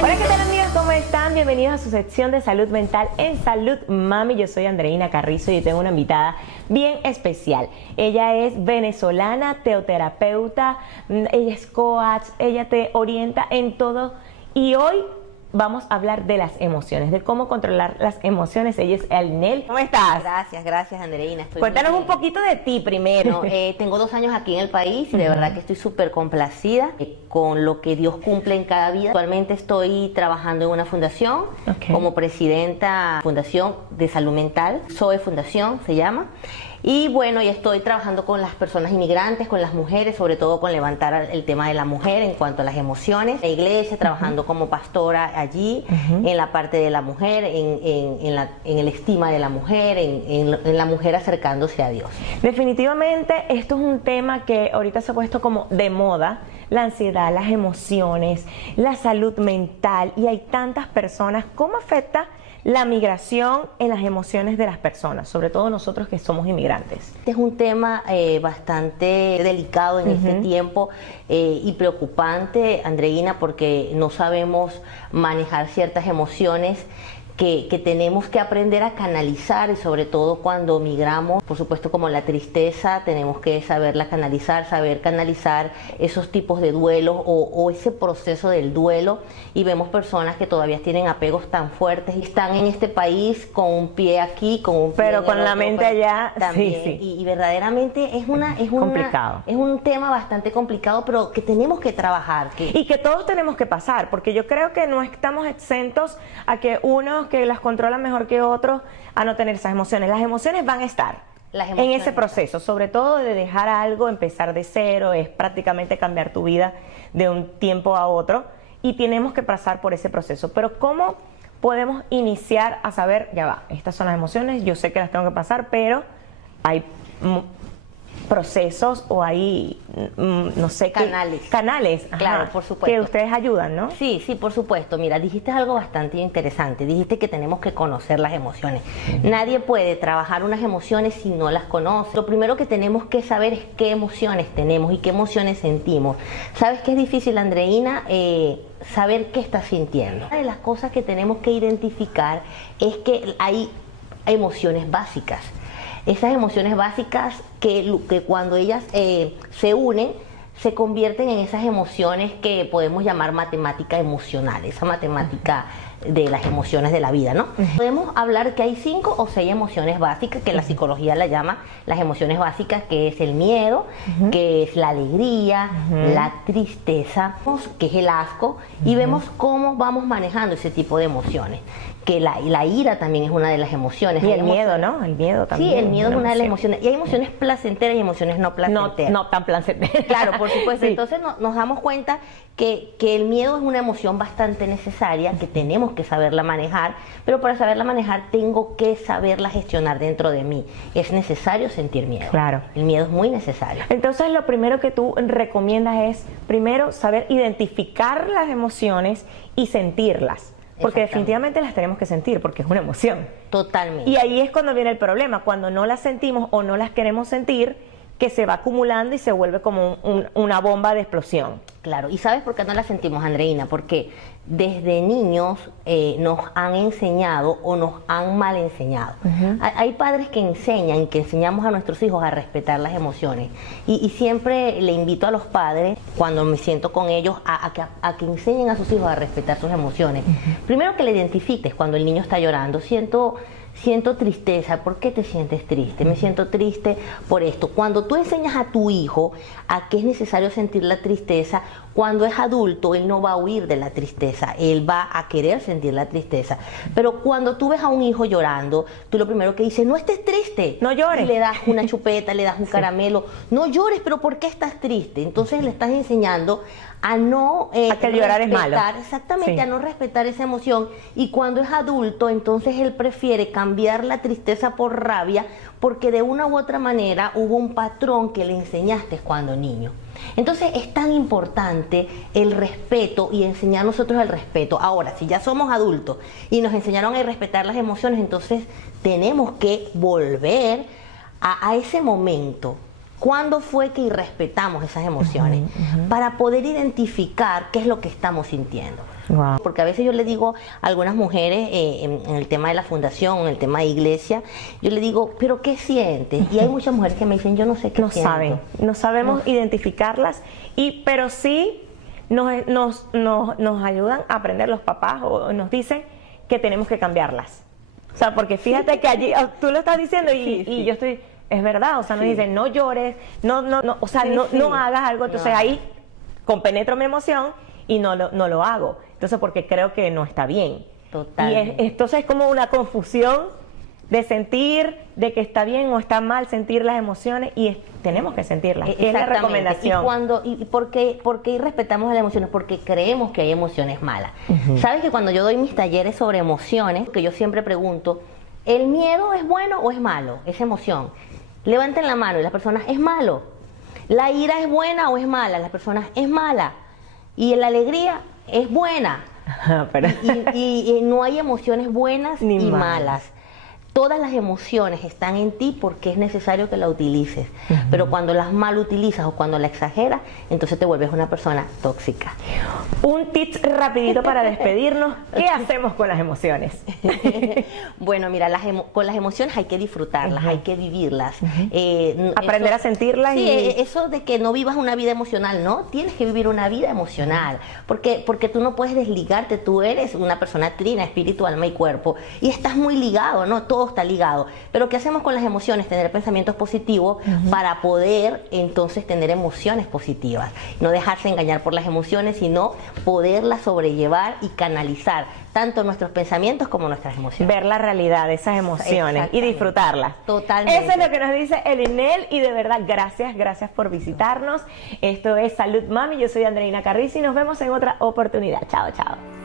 Hola, ¿qué tal, amigas? ¿Cómo están? Bienvenidos a su sección de salud mental en Salud Mami. Yo soy Andreina Carrizo y tengo una invitada bien especial. Ella es venezolana, teoterapeuta, ella es coach, ella te orienta en todo y hoy vamos a hablar de las emociones, de cómo controlar las emociones. Ella es Alinel. ¿Cómo estás? Gracias, Andreina. Cuéntanos un poquito de ti primero. Tengo 2 años aquí en el país y de verdad que estoy súper complacida con lo que Dios cumple en cada vida. Actualmente estoy trabajando en una fundación como presidenta, Fundación de Salud Mental. SOE Fundación se llama. Y bueno, ya estoy trabajando con las personas inmigrantes, con las mujeres, sobre todo con levantar el tema de la mujer en cuanto a las emociones. La iglesia, trabajando como pastora allí, en la parte de la mujer, en el estima de la mujer, en la mujer acercándose a Dios. Definitivamente esto es un tema que ahorita se ha puesto como de moda, la ansiedad, las emociones, la salud mental, y hay tantas personas. ¿Cómo afecta la migración en las emociones de las personas, sobre todo nosotros que somos inmigrantes? Este es un tema bastante delicado en este tiempo y preocupante, Andreina, porque no sabemos manejar ciertas emociones que tenemos que aprender a canalizar, y sobre todo cuando migramos, por supuesto, como la tristeza, tenemos que saberla canalizar, saber canalizar esos tipos de duelos o ese proceso del duelo. Y vemos personas que todavía tienen apegos tan fuertes y están en este país con un pie aquí, con un pie pero en con el la otro mente país allá también. sí. Y verdaderamente es complicado. Es un tema bastante complicado, pero que tenemos que trabajar. Y que todos tenemos que pasar, porque yo creo que no estamos exentos a que unos que las controlan mejor que otros a no tener esas emociones. Las emociones van a estar en ese proceso, sobre todo de dejar algo, empezar de cero, es prácticamente cambiar tu vida de un tiempo a otro, y tenemos que pasar por ese proceso. Pero ¿cómo podemos iniciar a saber, ya va, estas son las emociones, yo sé que las tengo que pasar, pero hay procesos o hay, no sé qué. Canales, claro, por supuesto. Que ustedes ayudan, ¿no? Sí, por supuesto. Mira, dijiste algo bastante interesante. Dijiste que tenemos que conocer las emociones. Nadie puede trabajar unas emociones si no las conoce. Lo primero que tenemos que saber es qué emociones tenemos y qué emociones sentimos. ¿Sabes qué es difícil, Andreina? Saber qué estás sintiendo. Una de las cosas que tenemos que identificar es que hay emociones básicas. Esas emociones básicas que cuando ellas se unen, se convierten en esas emociones que podemos llamar matemática emocional, esa matemática de las emociones de la vida, ¿no? Podemos hablar que hay 5 o 6 emociones básicas, que la psicología la llama las emociones básicas, que es el miedo, que es la alegría, la tristeza, que es el asco, y vemos cómo vamos manejando ese tipo de emociones. Que la ira también es una de las emociones. Y el miedo, ¿no? El miedo también. Sí, el miedo es una de las emociones. Y hay emociones placenteras y emociones no placenteras. No tan placenteras. Claro, por supuesto. Sí. Entonces nos damos cuenta que el miedo es una emoción bastante necesaria, que tenemos que saberla manejar, pero para saberla manejar tengo que saberla gestionar dentro de mí. Es necesario sentir miedo. Claro. El miedo es muy necesario. Entonces, lo primero que tú recomiendas es, primero, saber identificar las emociones y sentirlas. Porque definitivamente las tenemos que sentir, porque es una emoción. Totalmente. Y ahí es cuando viene el problema, cuando no las sentimos o no las queremos sentir, que se va acumulando y se vuelve como una bomba de explosión. Claro, ¿y sabes por qué no la sentimos, Andreina? Porque desde niños nos han enseñado o nos han mal enseñado. Hay padres que enseñan y que enseñamos a nuestros hijos a respetar las emociones. Y siempre le invito a los padres, cuando me siento con ellos, a que enseñen a sus hijos a respetar sus emociones. Primero, que le identifiques cuando el niño está llorando. Siento tristeza. ¿Por qué te sientes triste? Me siento triste por esto. Cuando tú enseñas a tu hijo a que es necesario sentir la tristeza, cuando es adulto, él no va a huir de la tristeza, él va a querer sentir la tristeza. Pero cuando tú ves a un hijo llorando, tú lo primero que dices, no estés triste. No llores. Y le das una chupeta, le das un caramelo. No llores, pero ¿por qué estás triste? Entonces le estás enseñando a no a que llorar es malo. Exactamente, a no respetar esa emoción. Y cuando es adulto, entonces él prefiere cambiar la tristeza por rabia, porque de una u otra manera hubo un patrón que le enseñaste cuando niño. Entonces es tan importante el respeto y enseñar nosotros el respeto. Ahora, si ya somos adultos y nos enseñaron a respetar las emociones, entonces tenemos que volver a ese momento. ¿Cuándo fue que irrespetamos esas emociones? Para poder identificar qué es lo que estamos sintiendo. Wow. Porque a veces yo le digo a algunas mujeres en el tema de la fundación, en el tema de iglesia, yo le digo, ¿pero qué sientes? Y hay muchas mujeres que me dicen, yo no sé qué No siento. saben, no sabemos identificarlas, pero sí nos ayudan a aprender los papás o nos dicen que tenemos que cambiarlas. O sea, porque fíjate que allí, tú lo estás diciendo y yo estoy, es verdad, o sea, nos dicen, no llores, no, o sea, no hagas algo, entonces ahí compenetro mi emoción y no lo hago. Entonces, porque creo que no está bien. Totalmente. Y entonces es como una confusión de sentir, de que está bien o está mal sentir las emociones y tenemos que sentirlas. Es la recomendación. ¿Y por qué irrespetamos las emociones? Porque creemos que hay emociones malas. ¿Sabes que cuando yo doy mis talleres sobre emociones, que yo siempre pregunto, ¿el miedo es bueno o es malo? Esa emoción. Levanten la mano y las personas, es malo. ¿La ira es buena o es mala? Las personas, es mala. Y la alegría es buena. Pero... y no hay emociones buenas ni y malas. Todas las emociones están en ti porque es necesario que la utilices. Pero cuando las mal utilizas o cuando la exageras, entonces te vuelves una persona tóxica. Un tip rapidito para despedirnos. ¿Qué hacemos con las emociones? Bueno, mira, con las emociones hay que disfrutarlas, hay que vivirlas. Aprender a sentirlas. Sí, eso de que no vivas una vida emocional, ¿no? Tienes que vivir una vida emocional. Porque tú no puedes desligarte. Tú eres una persona trina, espíritu, alma y cuerpo. Y estás muy ligado, ¿no? Todo está ligado. Pero ¿qué hacemos con las emociones? Tener pensamientos positivos para poder entonces tener emociones positivas. No dejarse engañar por las emociones, sino poderlas sobrellevar y canalizar tanto nuestros pensamientos como nuestras emociones. Ver la realidad de esas emociones y disfrutarlas. Totalmente. Eso es lo que nos dice Elinel y de verdad gracias por visitarnos. Esto es Salud Mami, yo soy Andreina Carrizo y nos vemos en otra oportunidad. Chao, chao.